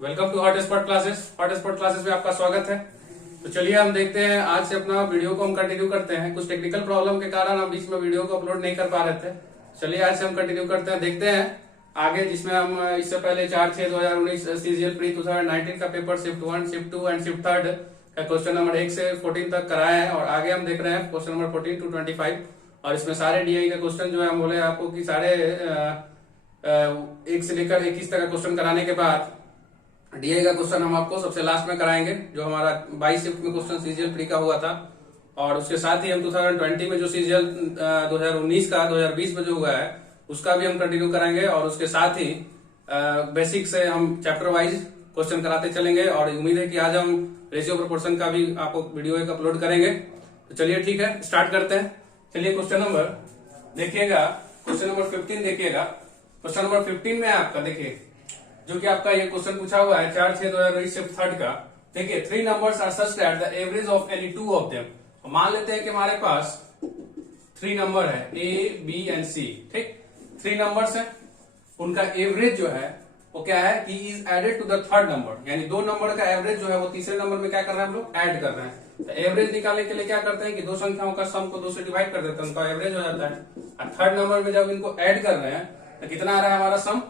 Welcome to hot spot classes. Hot spot classes में आपका स्वागत है। तो चलिए हम देखते हैं, आज से अपना वीडियो को हम कंटिन्यू करते हैं। कुछ टेक्निकल प्रॉब्लम के कारण हम बीच में वीडियो को अपलोड नहीं कर पा रहे थे। चलिए आज से हम कंटिन्यू करते हैं, देखते हैं आगे, जिसमें हम इससे पहले 4/6/2019 सीजीएल प्री 2019 का paper shift 1, shift 2 and shift 3 का क्वेश्चन नंबर 1 से 14 तक कराए हैं। और आगे हम देख रहे हैं क्वेश्चन नंबर 14 to 25। और इसमें सारे डीआई के क्वेश्चन जो है हम बोले आपको कि सारे 1 से लेकर 21 तक का क्वेश्चन कराने के बाद डीए का क्वेश्चन हम आपको सबसे लास्ट में कराएंगे, जो हमारा 22 शिफ्ट में क्वेश्चन सीजीएल प्री का हुआ था। और उसके साथ ही हम 2020 में जो सीजीएल 2019 का 2020 में जो हुआ है उसका भी हम कंटिन्यू कराएंगे। और उसके साथ ही बेसिक से हम चैप्टर वाइज क्वेश्चन कराते चलेंगे। और उम्मीद है कि आज हम रेशियो प्रोपोर्शन का भी आपको वीडियो एक अपलोड करेंगे। तो चलिए ठीक है, स्टार्ट करते हैं। चलिए क्वेश्चन नंबर देखिएगा, क्वेश्चन नंबर 15 देखिएगा। क्वेश्चन नंबर 15 में आपका देखिए, जो कि आपका ये क्वेश्चन पूछा हुआ है 4/6/2019 शिफ्ट 3 का। देखिए 3 numbers are such that the average of any 2 of them. मान लेते हैं कि हमारे पास 3 नंबर है ए, बी एंड सी। ठीक, 3 नंबर्स है, उनका एवरेज जो है वो क्या है कि is added to the third number. यानी 2 नंबर का एवरेज जो है वो तीसरे नंबर में क्या कर रहे हैं हम लोग, ऐड कर रहे हैं। तो एवरेज निकालने के लिए क्या करते हैं कि 2 संख्याओं का सम को 2 से डिवाइड कर देते हैं, उनका एवरेज हो जाता है। और थर्ड नंबर में जब इनको ऐड कर रहे हैं तो कितना आ रहा है हमारा सम,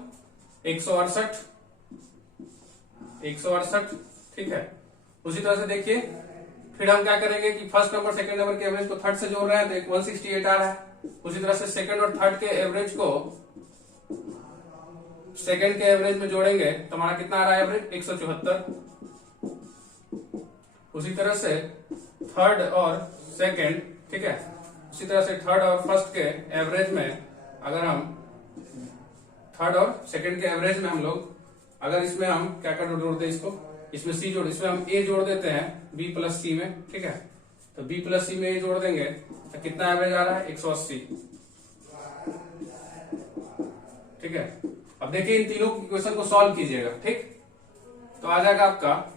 168। ठीक है। उसी तरह से देखिए फिर हम क्या करेंगे कि फर्स्ट नंबर सेकंड नंबर के एवरेज को थर्ड से जोड़ रहे हैं तो 168 आ रहा है। उसी तरह से सेकंड और थर्ड के एवरेज को सेकंड के एवरेज में जोड़ेंगे तो हमारा कितना आ रहा है एवरेज, 174। उसी तरह से थर्ड और सेकंड, ठीक है, उसी तरह से थर्ड और फर्स्ट के एवरेज में अगर हम थर्ड और सेकंड के एवरेज में हम लोग अगर इसमें हम क्या कर जोड़ते हैं, इसमें सी जोड़, इसमें हम ए जोड़ देते हैं बी प्लस सी में। ठीक है, तो बी प्लस सी में ए जोड़ देंगे तो कितना एवरेज आ रहा है, 180। ठीक है, अब देखिए इन तीनों इक्वेशन को सॉल्व कीजिएगा। ठीक, तो आ जाएगा आपका,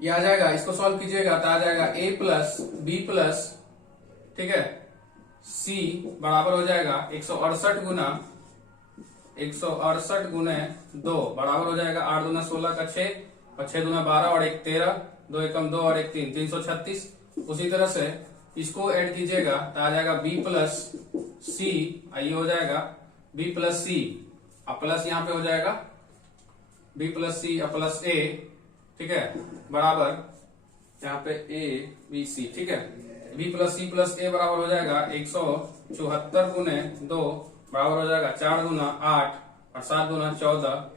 ये आ जाएगा, इसको सॉल्व कीजिएगा तो आ जाएगा ए प्लस बी प्लस, ठीक है, सी बराबर हो जाएगा 168 गुने 2 बराबर हो जाएगा 8 दूना 16 का 6 और 6 दूना 12 और 1 13, 2 एकम 2 और 1 3, 336। उसी तरह से इसको ऐड कीजिएगा तो आ जाएगा बी प्लस सी, ये हो जाएगा बी प्लस सी, अब प्लस यहाँ पे हो जाएगा बी प्लस सी और प्लस ए, ठीक है, बराबर यहाँ पे ए बी सी। ठीक है, B plus C plus A बराबर हो जाएगा 174 गुने 2 बराबर हो जाएगा 4 दूना 8 और 7 दूना 14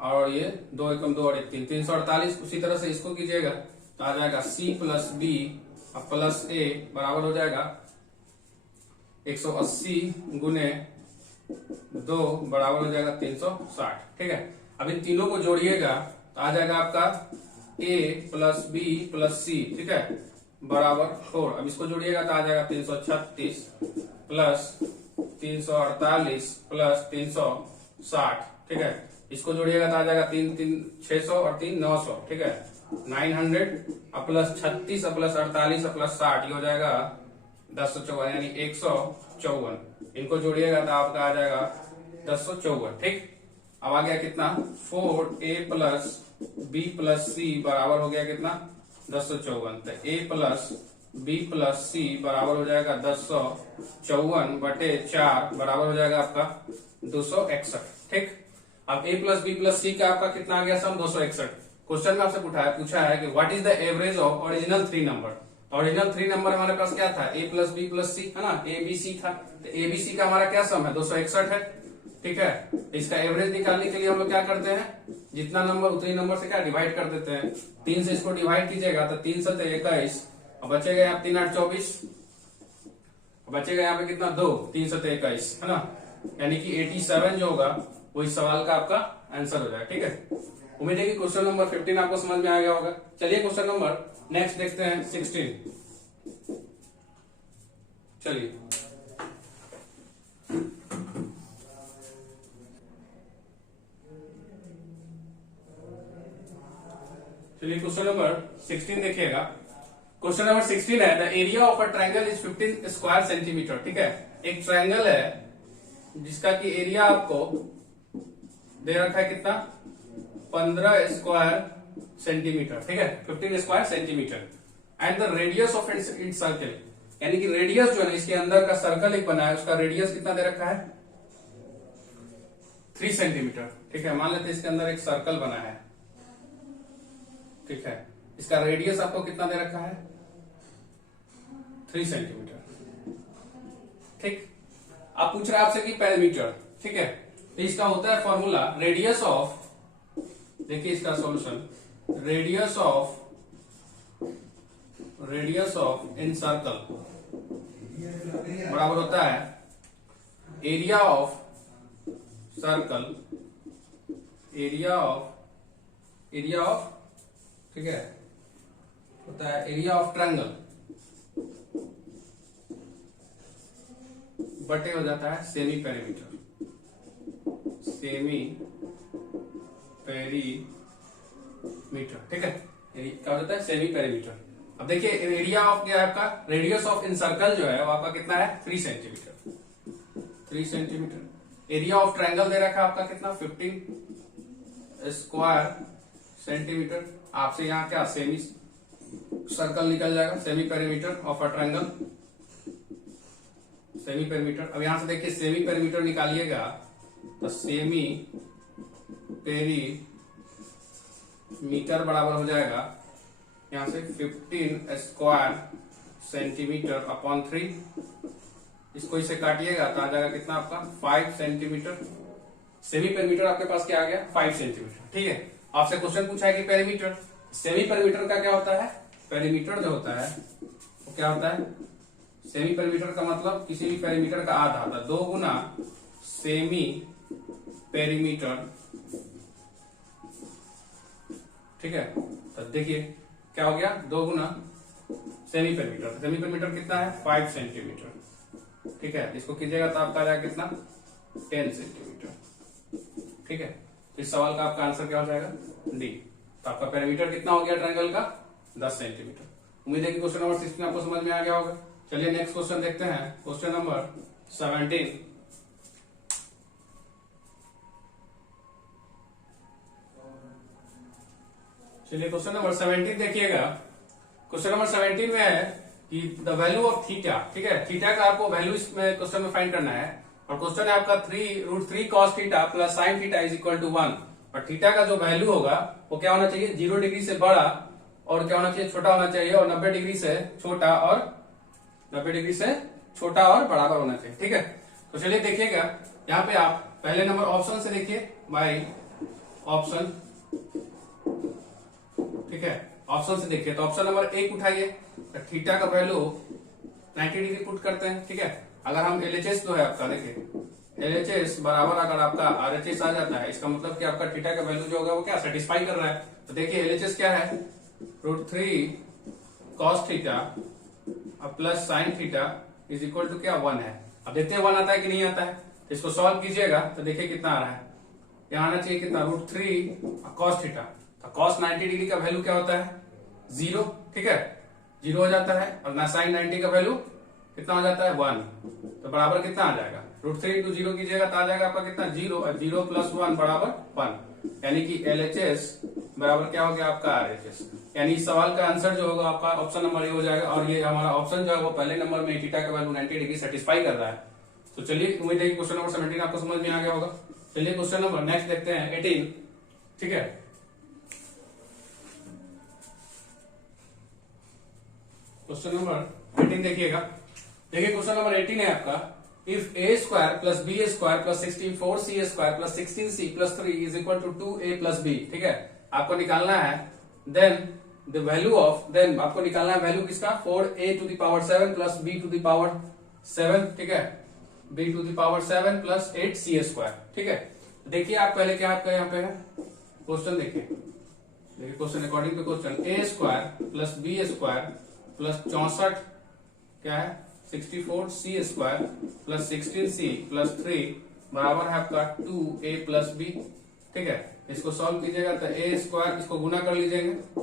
और ये 2 एकम 2 और 1 3, 348। उसी तरह से इसको कीजिएगा तो आ जाएगा सी प्लस बी और प्लस ए बराबर हो जाएगा 180 गुने 2 बराबर हो जाएगा 360। ठीक है, अब इन तीनों को जोड़िएगा तो आ जाएगा आपका ए प्लस बी प्लस सी, ठीक है, बराबर 4। अब इसको जोड़िएगा तो आ जाएगा 336 प्लस 348 प्लस 360। ठीक है, इसको जोड़िएगा तो आ जाएगा 600 और 3 900। ठीक है, 900 और प्लस 36 और प्लस 48 और प्लस 60, ये हो जाएगा 1054, यानी 154। इनको जोड़िएगा तो आपका आ जाएगा 1054। ठीक, अब आ गया कितना, 4a प्लस बी प्लस सी बराबर हो गया कितना, 1054। तो a प्लस बी प्लस सी बराबर हो जाएगा 1054/4 बराबर हो जाएगा आपका 261। ठीक, अब a प्लस बी प्लस सी का आपका कितना आ गया सम, 261। क्वेश्चन में आपसे पूछा है कि what is the average of original 3 number. Original 3 number हमारे पास क्या था, a प्लस बी प्लस सी, है ना, ए बी सी था। तो ए बी सी का हमारा क्या सम है, 261 है। ठीक है, इसका एवरेज निकालने के लिए हम लोग क्या करते हैं, जितना नंबर उतनी नंबर से क्या डिवाइड कर देते हैं। 3 से इसको डिवाइड कीजिएगा तो 3 से 21 और बचेगा यहाँ 3 8 24, बचेगा यहाँ पे कितना 2, 3 से 21, है ना, यानी कि 87 जो होगा वो इस सवाल का आपका आंसर हो जाएगा। ठीक है, उम्मीद है कि क्वेश्चन नंबर 15 आपको समझ में आ गया होगा। चलिए क्वेश्चन नंबर नेक्स्ट देखते हैं 16। चलिए क्वेश्चन नंबर 16 देखिएगा। क्वेश्चन नंबर 16 है, the area of a triangle is 15 square centimetre. ठीक है, एक ट्रायंगल है जिसका की एरिया आपको दे रखा है कितना, 15 स्क्वायर सेंटीमीटर, ठीक है, 15 square centimetre. And the radius of its circle, यानी कि रेडियस जो है ना इसके अंदर का सर्कल एक बना है, उसका रेडियस कितना दे रखा है 3 सेंटीमीटर, ठीक है। मान लेते हैं इसके अंदर एक सर्कल बना है, ठीक है, इसका रेडियस आपको कितना दे रखा है 3 सेंटीमीटर, ठीक। आप पूछ रहे हैं आपसे कि पेरीमीटर, ठीक है, तो इसका होता है फॉर्मूला रेडियस ऑफ, देखिए इसका solution, radius of in circle बराबर होता है area of circle, area of, ठीक है, होता है एरिया ऑफ ट्रायंगल बटे हो जाता है सेमी पेरीमीटर, ठीक है, क्या हो जाता है सेमी पेरीमीटर। अब देखिए एरिया ऑफ क्या है आपका, रेडियस ऑफ इन सर्कल जो है वो आपका कितना है 3 सेंटीमीटर। एरिया ऑफ ट्रायंगल दे रखा है आपका कितना 15 स्क्वायर सेंटीमीटर। आपसे यहाँ क्या सेमी सर्कल निकल जाएगा, semi perimeter of a triangle, semi perimeter. अब यहां से देखिए सेमी पेरीमीटर निकालिएगा तो सेमी पेरीमीटर बराबर हो जाएगा यहां से 15 स्क्वायर सेंटीमीटर अपॉन 3, इसको इसे काटिएगा तो आ जाएगा कितना आपका 5 सेंटीमीटर। सेमी पेरीमीटर आपके पास क्या आ गया 5 सेंटीमीटर, ठीक है। आपसे क्वेश्चन पूछा है कि पेरीमीटर, सेमी पेरीमीटर का क्या होता है, पेरीमीटर जो होता है वो क्या होता है, सेमी पेरीमीटर का मतलब किसी भी पेरीमीटर का आधा होता है, 2 गुना सेमी पेरीमीटर, ठीक है। तो देखिए क्या हो गया 2 गुना सेमी पेरीमीटर, सेमी पेरीमीटर कितना है 5 सेंटीमीटर, ठीक है। इसको कीजिएगा तो आपका आ जाएगा कितना 10 सेंटीमीटर, ठीक है। इस सवाल का आपका आंसर क्या हो जाएगा डी। तो आपका पेरीमीटर कितना हो गया ट्रायंगल का 10 सेंटीमीटर। उम्मीद है कि क्वेश्चन नंबर 16 आपको समझ में आ गया होगा। चलिए नेक्स्ट क्वेश्चन देखते हैं, क्वेश्चन नंबर 17। चलिए क्वेश्चन नंबर 17 देखिएगा। क्वेश्चन नंबर 17 में है कि द वैल्यू ऑफ थीटा, ठीक है, थीटा का आपको वैल्यू इसमें क्वेश्चन में फाइंड करना है। और क्वेश्चन है आपका 3√3 cos theta plus sin theta is equal to 1। और थीटा का जो वैल्यू होगा वो क्या होना चाहिए 0 डिग्री से बड़ा और क्या होना चाहिए छोटा होना चाहिए, और 90 डिग्री से छोटा और 90 डिग्री से छोटा और बराबर होना चाहिए, ठीक है। तो चलिए देखिएगा यहाँ पे आप पहले नंबर ऑप्शन से देखिए बाई ऑप्शन, ठीक है, ऑप्शन से देखिए। तो ऑप्शन नंबर 1 उठाइए, तो थीटा का वैल्यू 90 डिग्री पुट करते हैं, ठीक है। अगर हम LHS जो है आपका देखिए LHS बराबर अगर आपका RHS आ जाता है, इसका मतलब कि आपका थीटा का वैल्यू जो होगा वो क्या सेटिस्फाई कर रहा है। तो देखिए LHS क्या है √3 cos theta plus sin theta is equal to क्या 1 है। अब देखते हैं 1 आता है कि नहीं आता है। तो इसको सॉल्व कीजिएगा तो देखिए कितना आ रहा है, यहाँ आना चाहिए कितना √3 cos थीटा। तो cos 90 डिग्री का वैल्यू क्या होता है 0, ठीक है, 0 हो जाता है। और ना sin 90 का वैल्यू कितना हो जाता है 1, तो बराबर कितना आ जाएगा √3 into 0 कीजिएगा तो आ जाएगा आपका कितना 0, और 0 प्लस 1 बराबर 1, यानी कि LHS बराबर क्या हो गया आपका RHS। यानी इस सवाल का आंसर जो होगा आपका ऑप्शन नंबर ए हो जाएगा। और ये हमारा ऑप्शन जो है वो पहले नंबर में थीटा का वैल्यू 90 डिग्री सेटिस्फाई कर रहा है। तो चलिए उम्मीद है कि क्वेश्चन नंबर 17 आपको समझ में आ गया होगा। चलिए क्वेश्चन नंबर नेक्स्ट देखते हैं 18, ठीक है। क्वेश्चन नंबर 18 देखिएगा। देखिए क्वेश्चन नंबर 18 है आपका, if a square plus b square plus 64c square plus 16c plus 3 is equal to 2a plus b, ठीक है, आपको निकालना है। Then the value of, then आपको निकालना है वैल्यू किसका 4a to the power 7 plus b to the power 7, ठीक है, b to the power 7 plus 8c square, ठीक है। देखिए आप पहले क्या आपका यहाँ पे है क्वेश्चन, देखिए question according to question a square plus b square plus 64 क्या है 64c square plus 16c plus 3 बराबर है आपका 2a प्लस b, ठीक है। इसको सॉल्व कीजिएगा तो a स्क्वायर इसको गुना कर लीजिएगा तो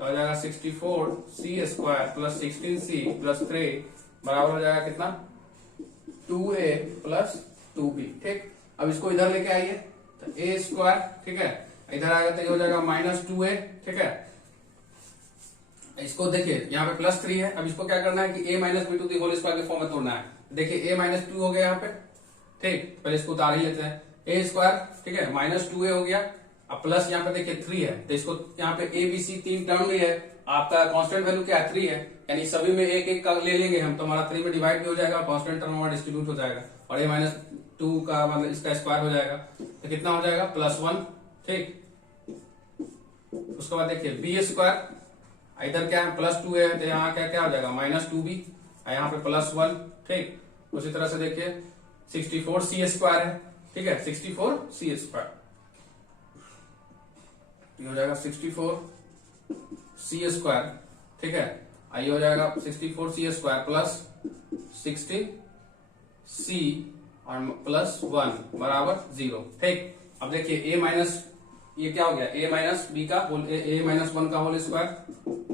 आ जाएगा 64c square plus 16c plus 3 बराबर हो जाएगा कितना 2a प्लस 2b, ठीक। अब इसको इधर लेके आइए तो a स्क्वायर, ठीक है, इधर आएगा तो ये हो जाएगा -2a, ठीक है। इसको देखिए यहाँ पे +3 है। अब इसको क्या करना है कि a minus B to the whole square के फॉर्म में तोड़ना है। देखिए a -2 हो गया यहाँ पे, ठीक। पहले इसको उतार ही लेते हैं, a स्क्वायर, ठीक है, -2a हो गया। अब प्लस यहाँ पे देखिए 3 है, तो इसको यहाँ पे a b c 3 टर्म में है। आपका कांस्टेंट वैल्यू क्या है, 3 है, यानी सभी में एक एक का ले लेंगे हम, तो हमारा 3 में डिवाइड भी हो जाएगा और कांस्टेंट टर्म हमारा डिस्ट्रीब्यूट हो जाएगा, और a-2 का मतलब इसका स्क्वायर हो जाएगा, तो कितना हो जाएगा +1, ठीक। उसके बाद देखिए b स्क्वायर, इधर क्या है +2 है, तो यहाँ क्या क्या हो जाएगा -2b, यहाँ पे +1, ठीक। उसी तरह से देखिए 64c स्क्वायर है, ठीक है, 64c स्क्वायर हो जाएगा 64c स्क्वायर, ठीक है। आइए हो जाएगा 64c स्क्वायर प्लस 60c और +1 बराबर 0, ठीक। अब देखिए a माइनस, ये क्या हो गया, a माइनस बी का होल, a माइनस 1 का होल स्क्वायर,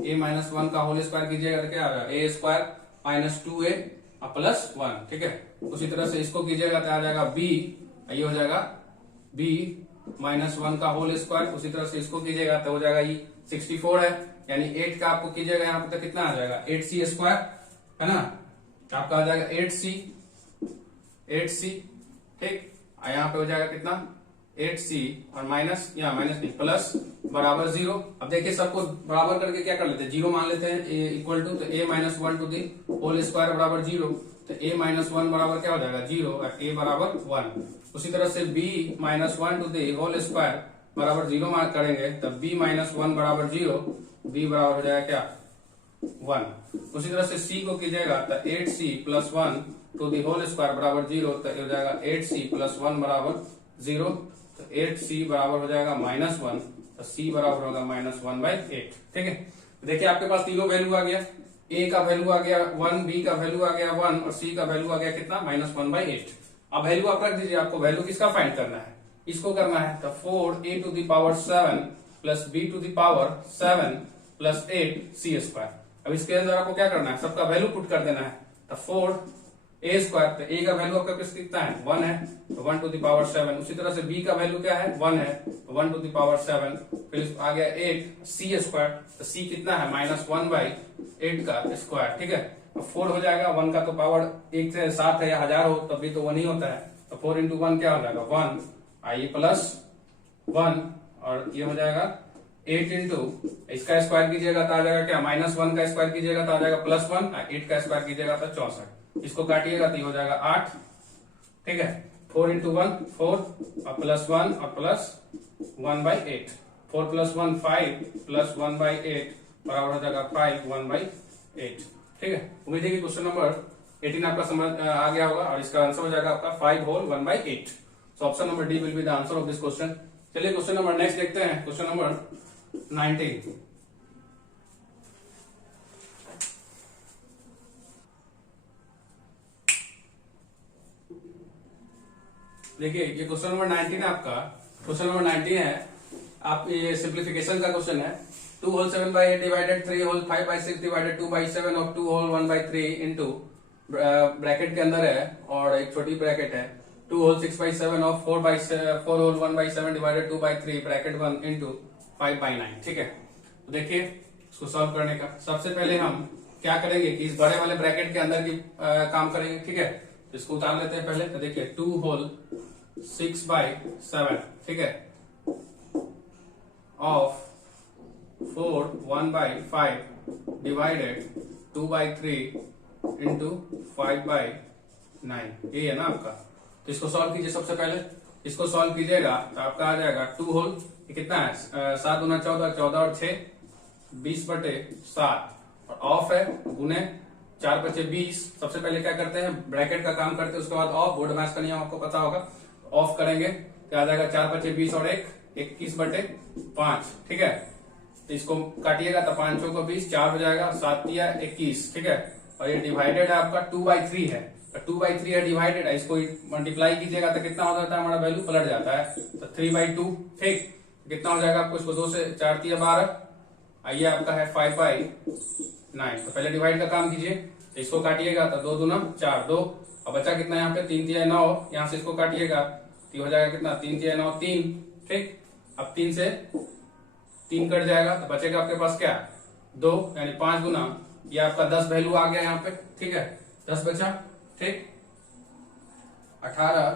a माइनस 1 का होल स्क्वायर कीजिएगा तो क्या आ जाएगा a स्क्वायर -2a +1, ठीक है। उसी तरह से इसको कीजिएगा तो आ जाएगा b, ये हो जाएगा b -1 का होल स्क्वायर। उसी तरह से इसको कीजिएगा तो हो जाएगा ये 64 है, यानी 8 का आपको कीजिएगा यहाँ पे तो कितना आ जाएगा 8c स्क्वायर, है ना, आपका आ जाएगा 8c, ठीक। यहाँ पे हो जाएगा कितना 8c और माइनस, या माइनस नहीं प्लस बराबर 0। अब देखिए सबको बराबर करके क्या कर लेते हैं, 0 मान लेते हैं, इक्वल टू, तो a-1 to the whole square बराबर 0, तो a-1 बराबर क्या हो जाएगा 0 और a बराबर 1। उसी तरह से b-1 to the whole square बराबर 0 मार्क करेंगे, तब b-1 बराबर 0, b बराबर हो जाएगा क्या 1। उसी तरह से c को कीजिएगा तो 8c + 1 to the whole square बराबर 0, तो हो जाएगा 8c + 1 बराबर 0, तो 8c बराबर हो जाएगा -1, तो c बराबर होगा -1/8, ठीक है। देखिए आपके पास तीनों वैल्यू आ गया, a का वैल्यू आ गया 1, b का वैल्यू आ गया 1 और c का वैल्यू आ गया कितना -1/8। अब वैल्यू आप रख दीजिए, आपको वैल्यू किसका फाइंड करना है, इसको करना है, तो 4a to the power 7 plus b to the power 7 plus 8c square. अब इसके अंदर आपको क्या करना है, सबका वैल्यू पुट कर देना है, तो 4a स्क्वायर, तो a का वैल्यू आपका कितना है 1 है, तो 1 टू द पावर 7। उसी तरह से b का वैल्यू क्या है 1 है, तो 1 टू द पावर 7, फिर आ गया 8c स्क्वायर, तो c कितना है -1/8 का स्क्वायर, ठीक है। 4 हो जाएगा, 1 का तो पावर 1 से 7 है या 1000 हो तब भी तो 1 ही होता है, तो 4 इंटू 1 क्या हो जाएगा 1, आइए +1, और ये हो जाएगा 8 इंटू इसका स्क्वायर कीजिएगा तो आ जाएगा क्या -1 का स्क्वायर कीजिएगा तो आ जाएगा +1, 8 का स्क्वायर कीजिएगा तो 64, इसको काटिएगा तो ये हो जाएगा 8, ठीक है। 4 इंटू 1 4 और +1 और +1/8, 4 + 1 5 + 1/8 बराबर हो जाएगा 5 1/8, ठीक है। उम्मीद है कि क्वेश्चन नंबर 18 आपका समझ आ गया होगा, और इसका आंसर हो जाएगा आपका 5 whole 1/8। So option number D will be the answer of this question. चलिए क्वेश्चन नंबर नेक्स्ट देखते हैं, क्वेश्चन नंबर 19। देखिए ये क्वेश्चन नंबर 19 है आपका, क्वेश्चन नंबर 19 है, आप ये सिंप्लीफिकेशन का क्वेश्चन है। 2 whole 7/8 divided 3 whole 5/6 divided 2/7 of 2 whole 1/3 into bracket के अंदर है, और एक छोटी ब्रैकेट है 2 whole 6/7 of 4 whole 1/7 divided 2/3 bracket 1 into 5/9, ठीक है। तो देखिए इसको सॉल्व करने का सबसे पहले हम क्या करेंगे कि इस बड़े वाले ब्रैकेट के अंदर की काम करेंगे, ठीक है। इसको उतार लेते हैं पहले, तो देखिए 2 होल 6/7, ठीक है, ऑफ 4 1/5 डिवाइडेड 2/3 इंटू 5/9, ये है ना आपका। तो इसको सॉल्व कीजिए, सबसे पहले इसको सॉल्व कीजिएगा तो आपका आ जाएगा 2 होल, कितना है 7 दूना 14, 14 और 6 20/7, और ऑफ है गुने 4 × 5 = 20। सबसे पहले क्या करते हैं ब्रैकेट का काम करते हैं, उसके बाद ऑफ, बोर्ड मैथ्स का नियम आपको पता होगा, ऑफ करेंगे तो आ जाएगा 4 × 5 = 20 और 1 21/5, ठीक है। तो इसको काटिएगा तो 5 × 20, 4 हो जाएगा, 7 × 21, ठीक है। और ये डिवाइडेड है आपका 2/3 है, तो 2/3 है डिवाइडेड है, इसको मल्टीप्लाई कीजिएगा तो कितना हो जाता है, हमारा वैल्यू पलट जाता है, तो 3/2, ठीक। कितना हो जाएगा आपको, इसको 2 से 4 × 12, आइए आपका है 5/9। तो पहले डिवाइड का काम कीजिए, तो इसको काटिएगा तो 2 दूना 4 2, अब बचा कितना यहाँ पे 3 × 9, यहाँ से इसको काटिएगा तो हो जाएगा कितना 3 × 9 3, ठीक। अब 3 से 3 कट जाएगा तो बचेगा आपके पास क्या 2, यानी 5 गुना ये आपका 10 वैल्यू आ गया यहाँ पे, ठीक है 10 बचा, ठीक 18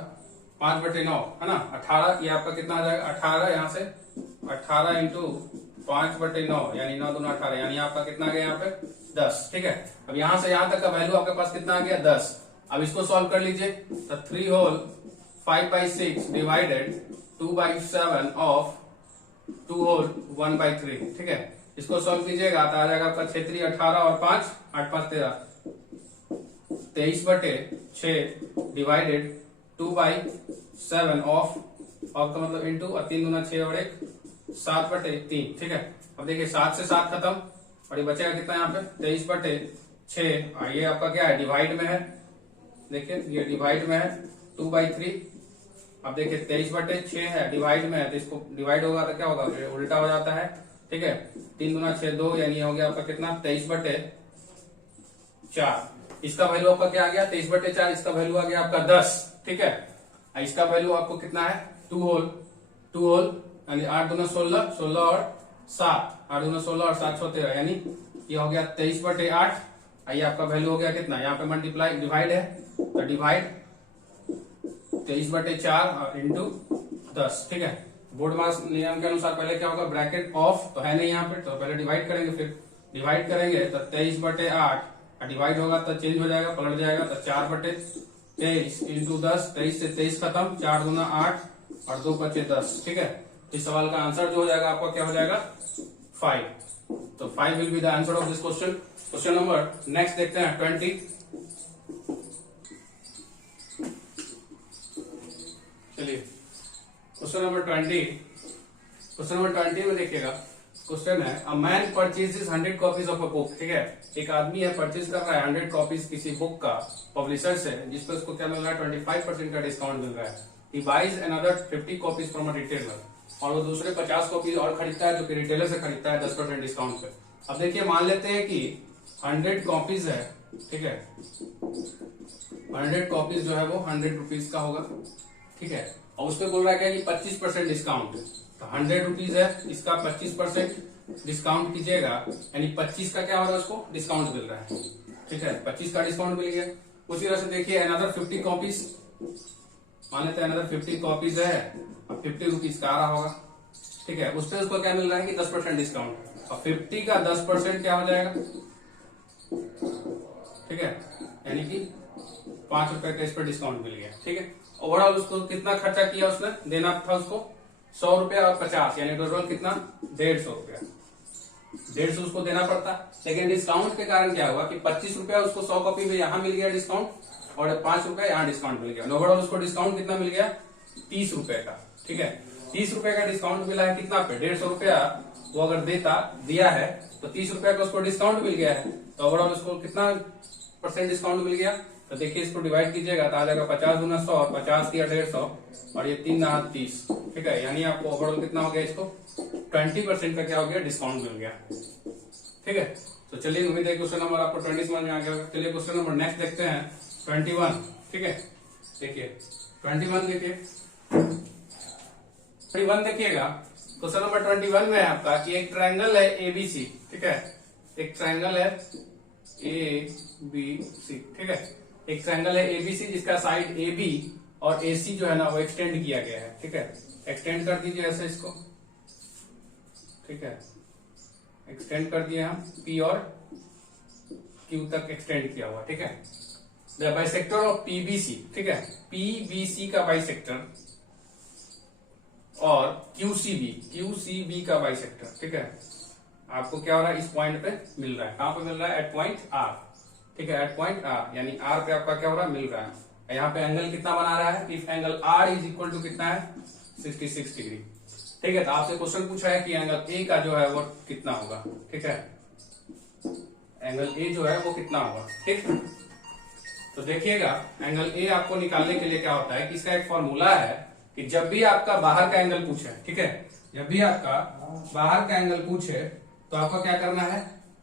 5/9 है ना, 18 ये आपका कितना आ जाएगा 18 यहाँ से 18 इंटू 5/9 यानी 9 दूना 18 यानी आपका कितना आ गया यहाँ पे 10, ठीक है। अब यहाँ से यहाँ तक का वैल्यू आपके पास कितना आ गया 10। अब इसको सॉल्व कर लीजिए तो 3 होल 5/6 डिवाइडेड 2/7 ऑफ 2 होल 1/3, ठीक है। इसको सॉल्व कीजिएगा तो आ जाएगा आपका 6 3 18 और 5 8 5 13 23/6 डिवाइडेड 2/7 ऑफ का मतलब इंटू और 3 दूना 6 और 1 7/3, ठीक है। अब देखिए 7 से 7 खत्म और ये बचेगा कितना यहाँ पे 23/6, ये आपका क्या है डिवाइड में है, देखिए ये डिवाइड में है 2/3। अब देखिए 23/6 है डिवाइड में है तो इसको डिवाइड होगा तो क्या होगा उल्टा हो जाता है, ठीक है। 3 दूना 6 2 यानी हो गया आपका कितना 23/4। इसका वैल्यू आपका क्या आ गया 23/4, इसका वैल्यू आ गया आपका 10, ठीक है। इसका वैल्यू आपको कितना है 2 होल यानी 8 दूना 16 16 और 7 8 दूना 16 और 7 13 यानी ये हो गया 23/8। ये आपका वैल्यू हो गया कितना, यहाँ पे मल्टीप्लाई डिवाइड है तो डिवाइड 23/4 इंटू 10, ठीक है। बोर्ड मास नियम के अनुसार पहले क्या होगा ब्रैकेट ऑफ तो है नहीं यहाँ पे, तो पहले डिवाइड करेंगे, फिर डिवाइड करेंगे तो 23/8 डिवाइड होगा तो चेंज हो जाएगा पलट जाएगा तो 4/23 इंटू 10, 23 से 23 खत्म 4 दूना 8 और 2 बचे 10, ठीक है। इस सवाल का आंसर जो हो जाएगा आपका क्या हो जाएगा 5। तो 5 will be the answer of this question. Question number next देखते हैं 20। चलिए क्वेश्चन नंबर 20 में देखिएगा क्वेश्चन है a man purchases 100 copies of a book, ठीक है। एक आदमी है परचेज कर रहा है 100 कॉपीज किसी बुक का पब्लिशर से, जिस पर उसको क्या मिल रहा है 25% का डिस्काउंट मिल रहा है। He buys another 50 copies from a retailer, और वो दूसरे 50 कॉपी और खरीदता है जो कि रिटेलर से खरीदता है 10% डिस्काउंट पे। अब देखिए मान लेते हैं कि 100 कॉपीज है, ठीक है। 100 कॉपीज जो है वो 100 रुपीज का होगा, ठीक है। और उस पर बोल रहा है कि 25% डिस्काउंट, तो 100 रुपीज है, इसका 25% डिस्काउंट कीजिएगा यानी 25 का क्या हो रहा है उसको डिस्काउंट मिल रहा है, ठीक है। 25 का डिस्काउंट मिल गया। उसी तरह से देखिए अनदर 50 कॉपीज, मान लेते हैं अनदर 50 कॉपीज है और 50 रुपीज का आ रहा होगा, ठीक है। उस पर उसको क्या मिल रहा है कि 10% डिस्काउंट, और 50 का 10% क्या हो जाएगा, ठीक है, यानी कि 5 रुपए का इस पर डिस्काउंट मिल गया, ठीक है। ओवरऑल उसको कितना खर्चा किया उसने, देना था उसको 100 रुपया और 50 यानी टोटल कितना 150 रुपया, 150 उसको देना पड़ता। लेकिन डिस्काउंट के कारण क्या हुआ कि 25 रुपया उसको 100 कॉपी में यहाँ मिल गया डिस्काउंट और 5 रुपया यहाँ डिस्काउंट मिल गया। ओवरऑल उसको डिस्काउंट कितना मिल गया 30 रुपए का, ठीक है। 30 रुपए का डिस्काउंट मिला है कितना पे 150 रुपया वो अगर दिया है तो 30 रुपया का उसको डिस्काउंट मिल गया है, तो ओवरऑल उसको कितना % डिस्काउंट मिल गया। तो देखिए इसको डिवाइड कीजिएगा तो आ जाएगा 50 दूना 100, 50 दिया 150 और ये 3 9 30, ठीक है। यानी आपको ओवरऑल कितना हो गया इसको 20% का क्या हो गया डिस्काउंट मिल गया, ठीक है। तो चलिए उम्मीद है क्वेश्चन नंबर आपको 20 समझ में आ गया। चलिए क्वेश्चन नंबर नेक्स्ट देखते हैं 21, ठीक है। देखिए 21 देखिए 21 देखिएगा क्वेश्चन नंबर 21 में है आपका कि एक ट्रायंगल है एबीसी, ठीक है। एक ट्रायंगल है एबीसी, ठीक है। एक ट्रायंगल है एबीसी जिसका साइड एबी और एसी जो है ना वो एक्सटेंड किया गया है, ठीक है। एक्सटेंड कर दीजिए ऐसे इसको, ठीक है। एक्सटेंड कर दिए हम पी और क्यू तक एक्सटेंड किया हुआ, ठीक है। द बाइसेक्टर ऑफ पीबीसी, ठीक है। पीबीसी का बाइसेक्टर और क्यूसीबी का बाइसेक्टर, ठीक है। आपको क्या हो रहा है इस पॉइंट पे मिल रहा है, कहां पे मिल रहा है एट पॉइंट आर, ठीक है। एट पॉइंट आर यानी आर पे आपका क्या हो रहा है मिल रहा है। यहाँ पे एंगल कितना बना रहा है, if angle R is equal to कितना है 66 डिग्री, ठीक है। तो आपसे क्वेश्चन पूछा है कि एंगल ए का जो है वो कितना होगा, ठीक है। एंगल ए जो है वो कितना होगा, ठीक। तो देखिएगा एंगल ए आपको निकालने के लिए क्या होता है कि इसका एक फॉर्मूला है कि जब भी आपका बाहर का एंगल पूछे, ठीक है, जब भी आपका बाहर का एंगल पूछे तो आपको क्या करना है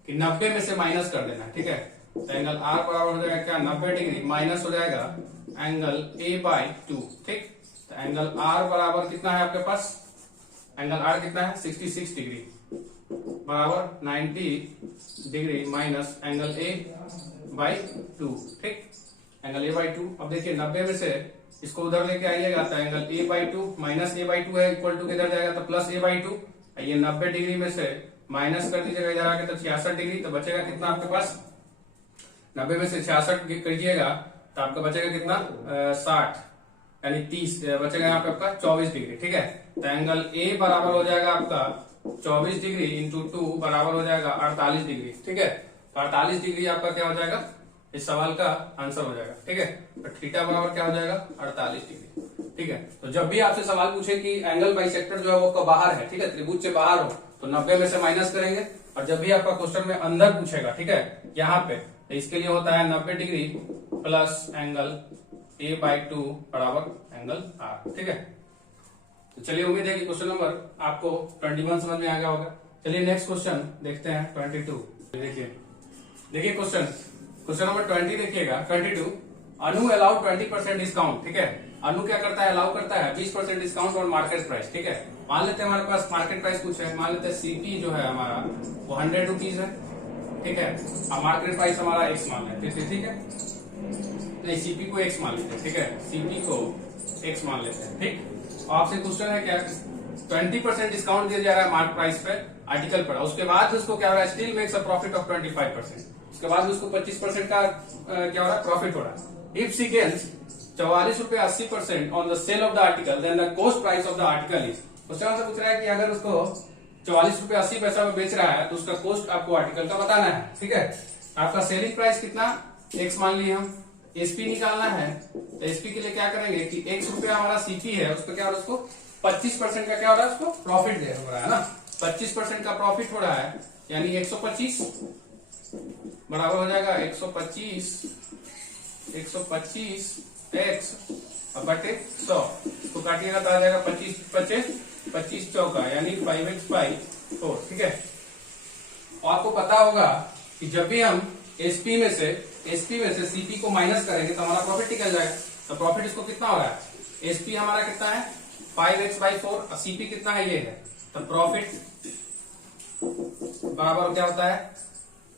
कि 90 में से माइनस कर देना है, ठीक है। तो एंगल आर बराबर हो जाएगा क्या 90 डिग्री माइनस हो जाएगा एंगल ए बाई 2, ठीक। तो एंगल आर बराबर कितना है आपके पास, एंगल आर कितना है 66 डिग्री बराबर 90 degree minus angle A by 2। ठीक, एंगल ए बाई 2। अब देखिए 90 में से इसको उधर लेके आइएगा तो angle A by 2 minus A by 2 है इक्वल टू किधर जाएगा तो प्लस ए बाई 2। ये 90 डिग्री में से माइनस कर दीजिएगा इधर आके तो 66 डिग्री, तो बचेगा कितना आपके पास 90 में से 66 कीजिएगा तो आपका बचेगा कितना 60 यानी 30 बचेगा यहाँ पे आपका 24 डिग्री। ठीक है, तो एंगल ए बराबर हो जाएगा आपका 24 डिग्री इंटू 2 बराबर हो जाएगा 48 डिग्री। ठीक है, तो 48 डिग्री आपका क्या हो जाएगा, इस सवाल का आंसर हो जाएगा। ठीक है, तो थीटा बराबर क्या हो जाएगा 48 डिग्री। ठीक है, तो जब भी आपसे सवाल पूछे कि एंगल बाइसेक्टर जो है वो बाहर है, ठीक है, त्रिभुज से बाहर हो तो 90 में से माइनस करेंगे। और जब भी आपका क्वेश्चन में अंदर पूछेगा, ठीक है, यहाँ पे, तो इसके लिए होता है 90 degree plus angle A by 2 बराबर एंगल आर। ठीक है, तो चलिए उम्मीद है कि क्वेश्चन नंबर आपको 21 समझ में आ गया होगा। चलिए नेक्स्ट क्वेश्चन देखते हैं 22। देखिए क्वेश्चन नंबर 20 देखिएगा 22। अनु अलाउ 20% डिस्काउंट। ठीक है, अनु क्या करता है, अलाउ करता है 20% डिस्काउंट और मार्केट प्राइस। ठीक है, मान लेते हैं हमारे पास मार्केट प्राइस कुछ है, मान लेते हैं सीपी जो है हमारा वो 100 रुपीज है। ठीक है, और मार्केट प्राइस हमारा एक्स मान लेते हैं। ठीक है, नहीं सीपी को एक्स मान लेते हैं। ठीक है, सीपी को एक्स मान लेते हैं। ठीक, आपसे क्वेश्चन है क्या 20% डिस्काउंट दिया जा रहा है मार्केट प्राइस पे आर्टिकल पर, उसके बाद उसको क्या हो रहा है still makes a profit of 25%। उसके बाद उसको 25% का क्या हो रहा है प्रॉफिट हो रहा है। इफ सी गेन्स 44 रुपए 80% on the sale of the article then the cost price of the article is. Question से पूछ रहा है कि अगर उसको 44 रुपए 80 पैसा में बेच रहा है तो उसका कॉस्ट आपको आर्टिकल का बताना है। ठीक है, आपका सेलिंग प्राइस कितना एक्स मान लिए हम, एसपी निकालना है तो एसपी के लिए क्या करेंगे कि एक्स रुपया हमारा सीपी है उसको क्या हो रहा है उसको 25% का क्या हो रहा है उसको प्रॉफिट दे हो रहा है ना, 25% का प्रॉफिट हो रहा है यानी 125 बराबर हो जाएगा 125 एक्स और बटे 100 तो काटिएगा तो आ जाएगा 25 चौका यानी 5x बाई 4। ठीक है, और आपको पता होगा कि जब भी हम एसपी में से सीपी को माइनस करेंगे तो हमारा प्रॉफिट निकल जाएगा। तो प्रॉफिट इसको कितना हो रहा है, एसपी हमारा कितना है 5x बाई 4 और सीपी कितना है ये है, तो प्रॉफिट बराबर क्या होता है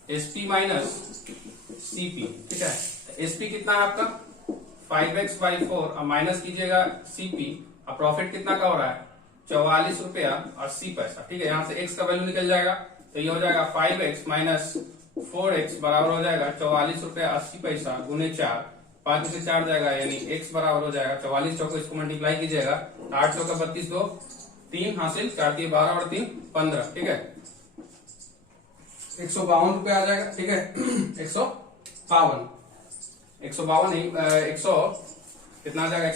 एसपी माइनस सीपी। ठीक है, एसपी कितना है आपका 5x बाई 4 और माइनस कीजिएगा सीपी और प्रॉफिट कितना का हो रहा है 44 रुपया 80 पैसा। ठीक है, यहां से x का वैल्यू निकल जाएगा तो ये हो जाएगा 5x माइनस 4x बराबर हो जाएगा 44 रुपया 80 पैसा गुने 4, 5 से 4 जाएगा यानी x बराबर हो जाएगा 44 चौको इसको मल्टीप्लाई कीजिएगा 8 चौका 32 2 3 हासिल 4 3 12 और 3 15। ठीक है, 152 रुपया आ जाएगा। ठीक है, 152 नहीं 100 कितना आ जाएगा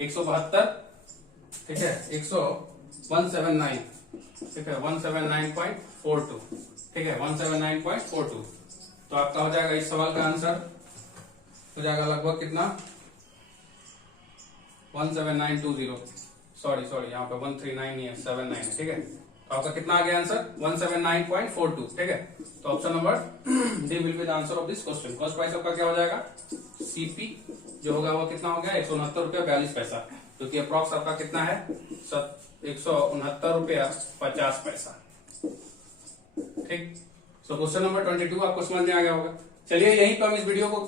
172। ठीक है, 179। ठीक है, 179.42। ठीक है, 179.42। तो आपका हो जाएगा इस सवाल का आंसर हो जाएगा लगभग कितना 17920। सॉरी यहाँ पे 139 नहीं है 79 है। ठीक है, तो आपका कितना आ गया आंसर 179.42। ठीक है, तो option number D will be the answer of this question. Cost price आपका क्या हो जाएगा सीपी जो होगा वो कितना हो गया 169 रुपया 42 पैसा, जो कि अप्रॉक्स आपका कितना है 169 रुपया 50 पैसा। ठीक, सो क्वेश्चन नंबर 22 आपको समझ में आ गया होगा। चलिए यहीं पर हम इस वीडियो को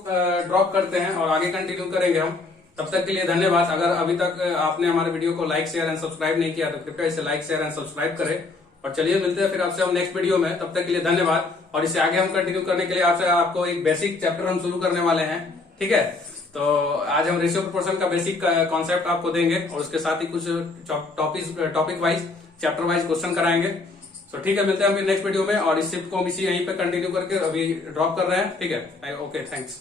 ड्रॉप करते हैं और आगे कंटिन्यू करेंगे हम। तब तक के लिए धन्यवाद। अगर अभी तक आपने हमारे वीडियो को लाइक शेयर एंड सब्सक्राइब नहीं किया तो कृपया इसे लाइक शेयर एंड सब्सक्राइब करें। और चलिए मिलते हैं फिर आपसे हम नेक्स्ट वीडियो में, तब तक के लिए धन्यवाद। और इसे आगे हम कंटिन्यू करने के लिए आपको एक बेसिक चैप्टर हम शुरू करने वाले हैं। ठीक है, तो आज हम रेशियो प्रोपोर्शन का बेसिक कॉन्सेप्ट आपको देंगे और उसके साथ ही कुछ topic wise chapter wise question कराएंगे। तो ठीक है, मिलते हैं हम नेक्स्ट वीडियो में और इस शिफ्ट को हम इसी यहीं पे कंटिन्यू करके अभी ड्रॉप कर रहे हैं। ठीक है, ओके, थैंक्स।